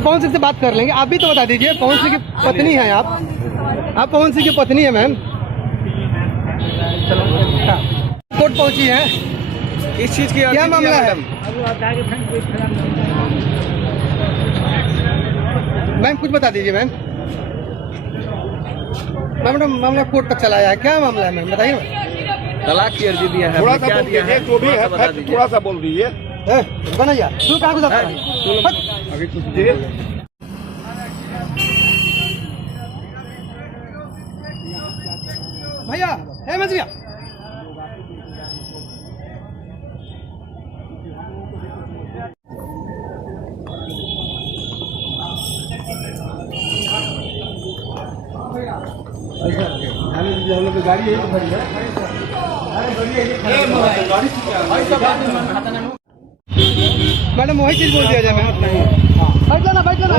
पवन सिंह से बात कर लेंगे। आप भी तो बता दीजिए, पवन सिंह की पत्नी है आप पवन सिंह की पत्नी है मैम। कोर्ट पहुंची है, इस चीज की क्या मामला है मैम? कुछ बता दीजिए मैम। मैडम मामला कोर्ट तक चला आया है, क्या मामला है मैम बताइए। तलाक की अर्जी दिया है, थोड़ा सा क्या बोल दिया दीजिए, है जो भी है थोड़ा सा बोल दीजिए। बनैया तू कहाँ गुजर रहा है? अभी कुछ देर भैया है मजरिया हम लोग गाड़ी यही खड़ी है। मैडम वही चीज बोल दिया जाए मैम। बैठ लेना बैठ लेना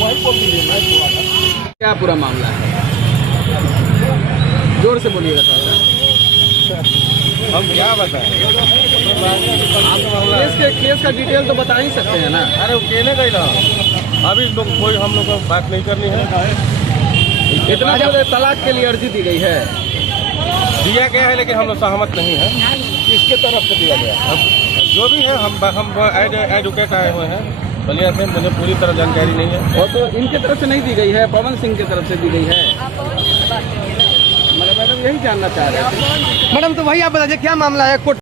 वही बोल दीजिए। क्या पूरा मामला है, जोर से बोलिएगा थोड़ा। हम क्या बताएं? केस का डिटेल तो बता ही सकते हैं ना। अरे वो कहने गई ना, अभी लोग कोई हम लोग को बात नहीं करनी है। इतना जो तलाक के लिए अर्जी दी गई है, दिया गया है लेकिन हम लोग सहमत नहीं है। किसके तरफ से दिया गया? अब जो भी है हम एडवोकेट आए हुए हैं बलिया से, मुझे पूरी तरह जानकारी नहीं है। और तो इनके तरफ से नहीं दी गई है, पवन सिंह की तरफ से दी गई है। मैडम यही जानना चाह रहे हैं। मैडम तो वही आप बताइए क्या मामला है कोर्ट